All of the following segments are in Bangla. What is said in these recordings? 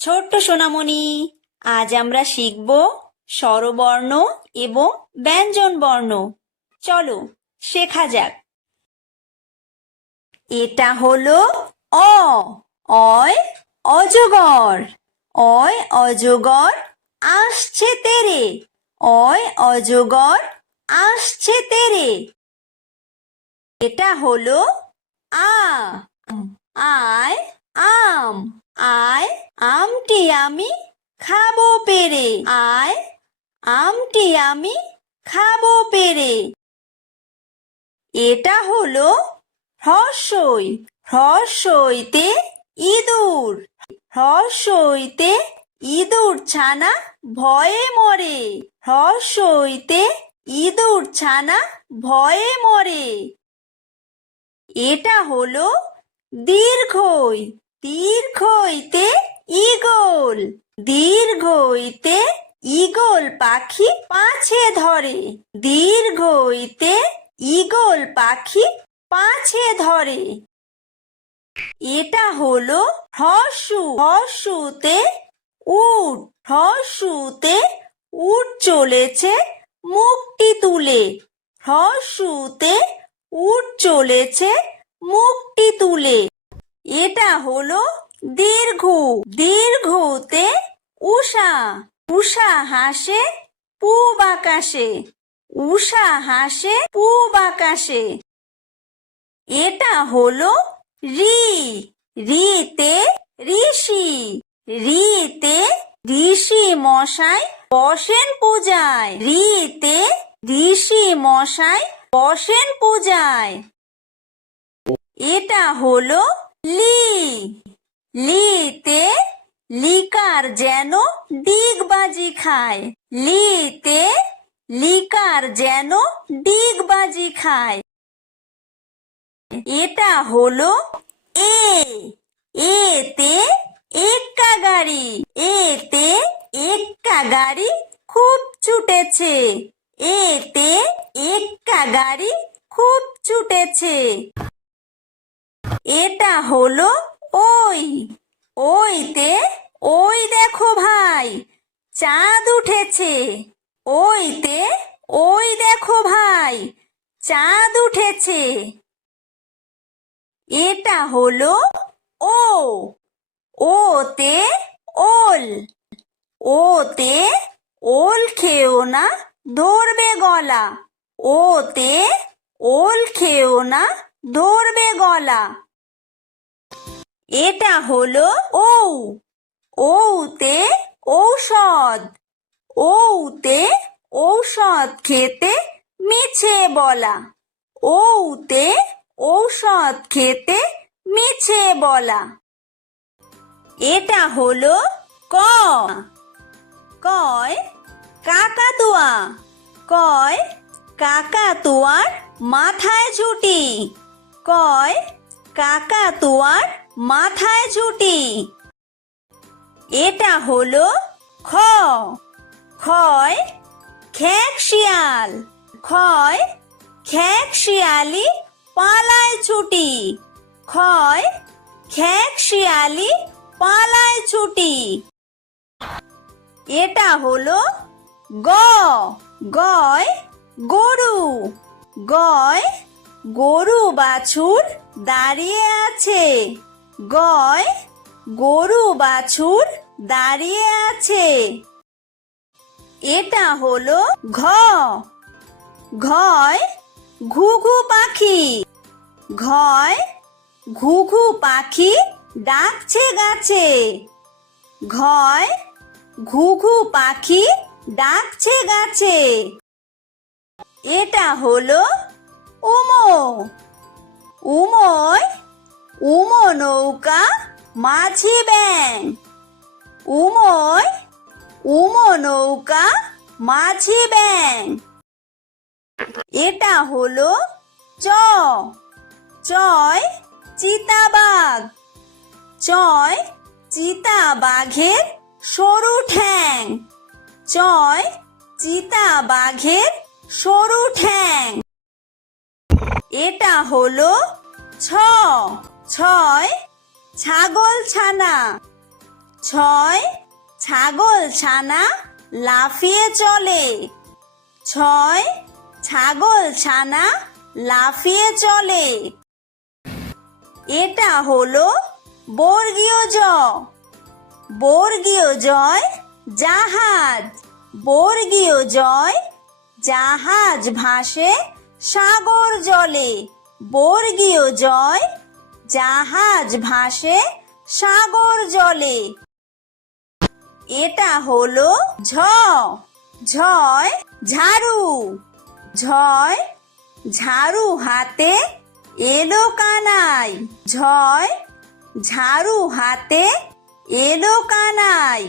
ছোট্ট সোনামণি, আজ আমরা শিখব স্বরবর্ণ এবং ব্যঞ্জন বর্ণ। চলো শেখা যাক। এটা হলো অ। অয় অজগর। অয় অজগর আসছে তেরে। অয় অজগর আসছে তেরে। এটা হলো আ। আয় আম। আয় আমটি আমি খাবো পেরে। আয় আমটি আমি খাবো পেরে। এটা হলো হ্রস্বই। হ্রস্বইতে ইঁদুর। হ্রস্বইতে ইঁদুর ছানা ভয়ে মরে। হ্রস্বইতে ইঁদুর ছানা ভয়ে মরে। এটা হলো দীর্ঘই। দীর্ঘইতে ঈগল। দীর্ঘইতে ঈগল পাখি পাছে ধরে। দীর্ঘইতে ঈগল পাখি পাছে ধরে। এটা হলো হ্রস্ব। হ্রস্বতে উট। হ্রস্বতে উট চলেছে মুখটি তুলে। হ্রস্বতে উট চলেছে মুখটি তুলে। এটা হলো দীর্ঘ। দীর্ঘতে উষা। উষা হাসে পূব আকাশে। উষা হাসে পূব আকাশে। এটা হলো ঋ। ঋতে ঋষি। ঋতে ঋষি মশাই বসেন পূজায়। ঋতে ঋষি মশাই বসেন পূজায়। এটা হলো লি। লিতে লিকার যেন ডিগবাজি খায়। লিতে লিকার যেন ডিগবাজি খায়। এটা হলো এ। এতে এক্কা গাড়ি। এতে এক্কা গাড়ি খুব ছুটেছে। এতে এক্কা গাড়ি খুব ছুটেছে। এটা হলো ওই। ওইতে ওই দেখো ভাই চাঁদ উঠেছে। ওইতে ওই দেখো ভাই চাঁদ উঠেছে। এটা হলো ও। ওতে ওল। ওতে ওল খেও না ধরবে গলা। ওতে ওল খেও না ধরবে গলা। এটা হলো ঔ। ঔতে ঔষধ। ঔতে ঔষধ খেতে মিছে বলা। ঔতে ঔষধ খেতে মিছে বলা। এটা হলো ক। কয় কাকাতুয়া। কয় কাকাতুয়ার মাথায় ঝুঁটি। কয় কাকাতুয়ার মাথায় ঝুঁটি। এটা হলো খ। খয় খেক শিয়াল। খয় খেক শিয়ালি পালায় ছুটি। খয় খেক শিয়ালি পালায় ছুটি। এটা হলো গ। গয় গরু। গয় গরু বাছুর দাঁড়িয়ে আছে। গয় গরু বাছুর দাঁড়িয়ে আছে। এটা হলো ঘ। ঘয় ঘুঘু পাখি। ঘয় ঘুঘু পাখি ডাকছে গাছে। ঘয় ঘুঘু পাখি ডাকছে গাছে। এটা হলো উমো। উমোয় উমো নৌকা মাঝি ব্যাং। উমোয় উমো নৌকা মাঝি ব্যাং। এটা হলো চ। চয় চিতাবাঘ। চয় চিতাবাঘের সরু ঠ্যাং। চয় চিতাবাঘের সরু ঠ্যাং। এটা হলো ছ। ছয় ছাগল ছানা। ছয় ছাগল ছানা লাফিয়ে চলে। ছয় ছাগল ছানা লাফিয়ে চলে। এটা হলো বর্গীয় জ। বর্গীয় জয় জাহাজ। বর্গীয় জয় জাহাজ ভাসে সাগর জলে। বর্গীয় জয় জাহাজ ভাসে সাগর জলে। এটা হলো ঝ। ঝয় ঝাড়ু। ঝয় ঝাড়ু হাতে এলো কানাই। ঝয় ঝাড়ু হাতে এলো কানাই।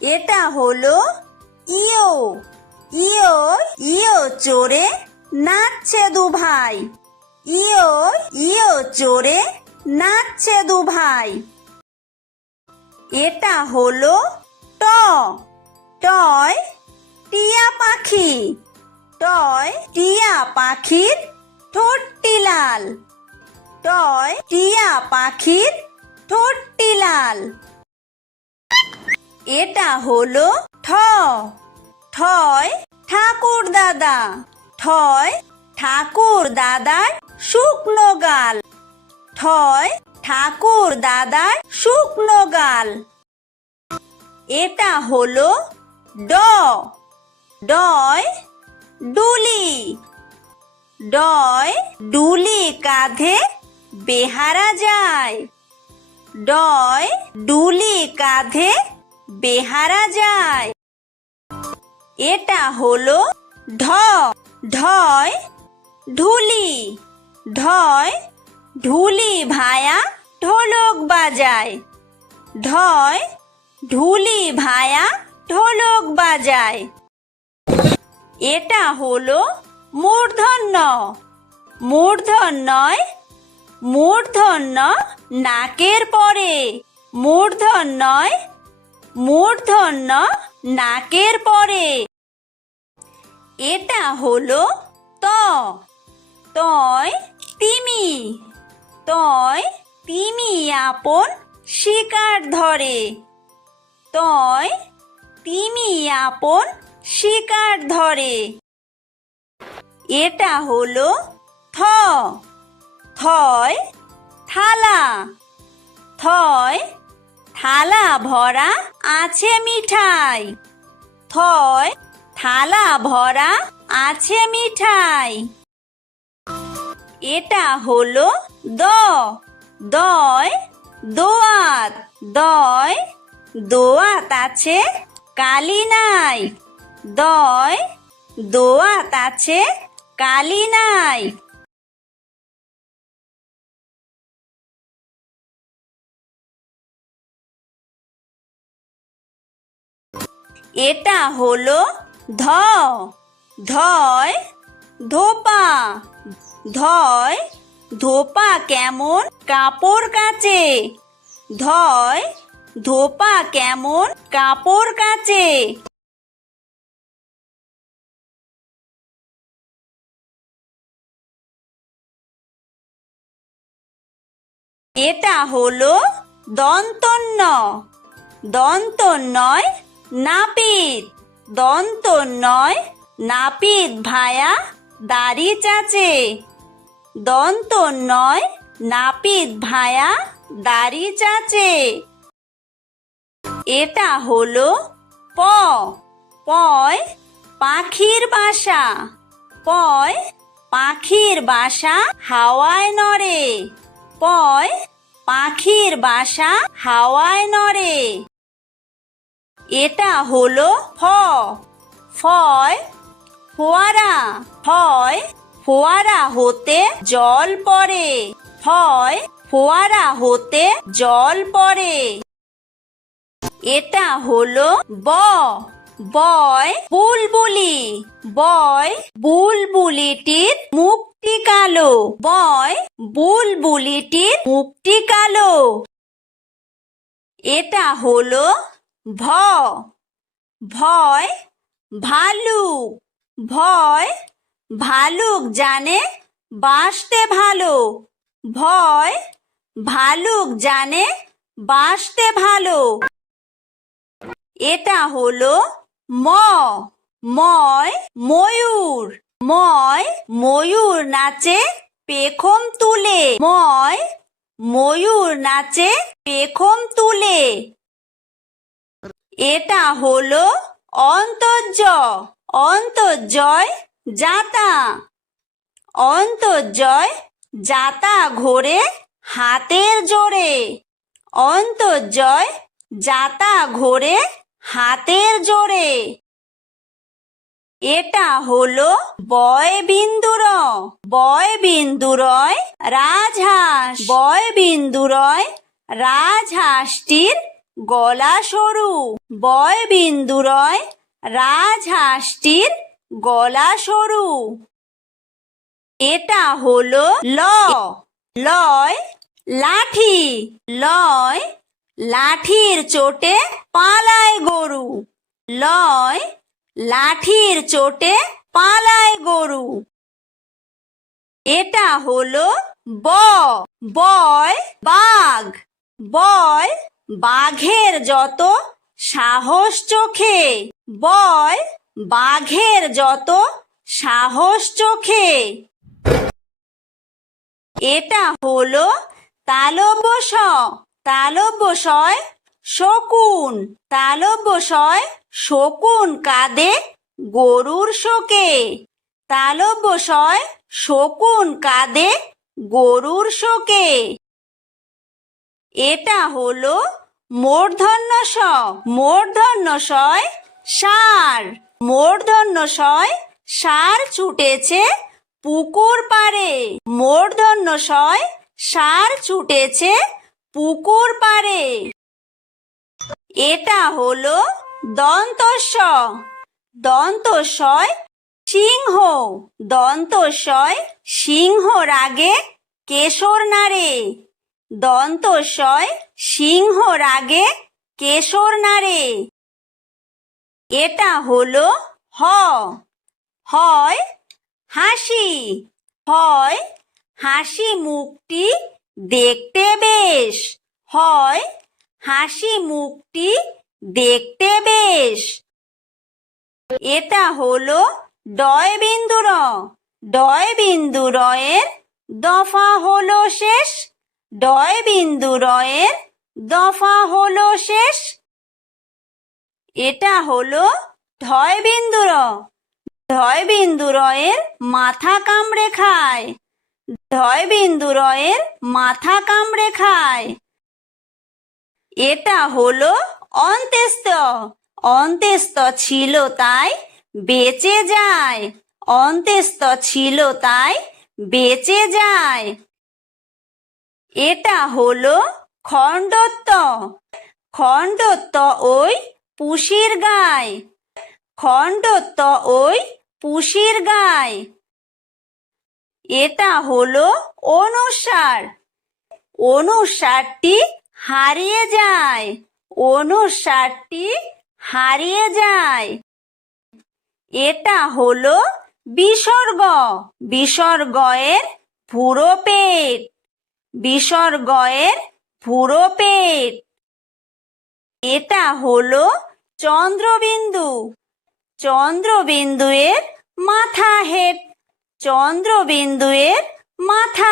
এটা হলো ইয়ো। ইয়ো ইয়ো চড়ে নাচছে দুভাই। ইয়ো ইয়ো চড়ে নাচছে দুভাই। এটা হলো ট। টয় টিয়া পাখি। টয় টিয়া পাখির ঠোঁটটি লাল। টয় টিয়া পাখির ঠোঁটটি লাল। এটা হলো ঠ। ঠয় ঠাকুর দাদা। ঠয় ঠাকুর দাদার শুকনো গাল। ঠয় ঠাকুর দাদার শুকনো গাল। এটা হলো ড। ডয় ডুলি। ডয় ডুলি কাঁধে বেহারা যায়। ডয় ডুলি কাঁধে বেহারা যায়। এটা হলো ঢ। ঢয় ঢুলি। ঢয় ঢুলি ভায়া ঢোলক বাজায়। ঢয় ঢুলি ভায়া ঢোলক বাজায়। এটা হলো মূর্ধন্য। মূর্ধন্যয় মূর্ধন্য নাকের পরে। মূর্ধন্যয় মূর্ধন্য নাকের পরে। এটা হলো ত। তয় তিমি। তয় তিমি আপন শিকার ধরে। তয় তিমি আপন শিকার ধরে। এটা হলো থ। থয় থালা। থয় থালা ভরা আছে মিঠাই। থয় থালা ভরা আছে মিঠাই। এটা হলো দ। দয় দোয়াত। দয় দোয়াত আছে কালি নাই। দয় দোয়াত আছে কালি নাই। এটা হলো ধ। ধয় ধোপা। ধয় ধোপা কেমন কাপড় কাচে। ধয় ধোপা কেমন কাপড় কাচে। এটা হলো দন্তন্য। দন্তন্যয় নাপিত। দন্তন্যয় নাপিত ভায়া দাড়ি চাচে। দন্তন্যয় নাপিত ভায়া দাড়ি চাচে। এটা হলো প। পয় পাখির বাসা। পয় পাখির বাসা হাওয়ায় নড়ে। পয় পাখির বাসা হাওয়ায় নড়ে। এটা হলো ফ। ফয় ফোয়ারা। ফয় ফোয়ারা হতে জল পড়ে। ফয় ফোয়ারা হতে জল পড়ে। এটা হলো ব। বয় বুলবুলি। বয় বুলবুলিটির মুখটি কালো। বয় বুলবুলিটির মুখটি কালো। এটা হলো ভ। ভয় ভালুক। ভয় ভালুক জানে বাসতে ভালো। ভয় ভালুক জানে বাসতে ভালো। এটা হলো ম। ময় ময়ূর। ময় ময়ূর নাচে পেখম তুলে। ময় ময়ূর নাচে পেখম তুলে। এটা হলো অন্তর্য। অন্তর্জয় যাতা। অন্তর্জয় যাতা ঘোরে হাতের জোরে। অন্তর্জয় যাতা ঘোরে হাতের জোরে। এটা হলো বয় বিন্দুর। বয় বিন্দুরয় রাজহাঁস। বয় বিন্দুরয় রাজহাঁসটির গলা সরু। বয় বিন্দুরয় রাজহাঁসটির গলা সরু। এটা হলো ল। লয় লাঠি। লয় লাঠির চোটে পালায় গরু। লয় লাঠির চোটে পালায় গরু। এটা হলো ব। বয় বাঘ। বয় বাঘের যত সাহস চোখে। বয় বাঘের যত সাহস চোখে। এটা হলো তালব্য শ। তালব্য শয় শকুন। তালব্য শয় শকুন কাঁদে গরুর শোকে। তালব্য শয় শকুন কাঁদে গরুর শোকে। এটা হলো মূর্ধন্য ষ। মূর্ধন্য শয় ষাঁড়। মূর্ধন্য শয় ষাঁড় ছুটেছে পুকুর পাড়ে। মূর্ধন্য শয় ষাঁড় ছুটেছে পুকুর পাড়ে। এটা হলো দন্তস্ব। দন্তস্বয় সিংহ। দন্তস্বয় সিংহ রাগে কেশর নাড়ে। দন্তস্বয় সিংহ রাগে কেশর নাড়ে। এটা হলো হ। হয় হাসি। হয় হাসি মুখটি দেখতে বেশ। হয় হাসি মুখটি দেখতে বেশ। এটা হলো ডয় বিন্দুর। ডয় বিন্দুরয়ের দফা হলো শেষ। ডয় বিন্দুরয়ের দফা হলো শেষ। এটা হলো ঢয় বিন্দুর। ঢয় বিন্দুরয়ের মাথা কামড়ে খায়। ঢয় বিন্দুরয়ের মাথা কামড়ে খায়। এটা হলো অন্ত্যেস্ত। অন্ত্যেস্ত ছিল তাই বেঁচে যায়। অন্ত্যেস্ত ছিল তাই বেঁচে যায়। এটা হলো খণ্ডত্ব। খণ্ডত্ব ওই পুষির গায়। খণ্ডত্ব ওই পুষির গায়। এটা হলো অনুস্বার। অনুস্বারটি হারিয়ে যায়। অনুস্বারটি হারিয়ে যায়। এটা হলো বিসর্গ। বিসর্গয়ের পুরো পেট। বিসর্গয়ের পুরো পেট। এটা হলো চন্দ্রবিন্দু। চন্দ্রবিন্দুয়ের মাথা হেট। চন্দ্রবিন্দুয়ের মাথা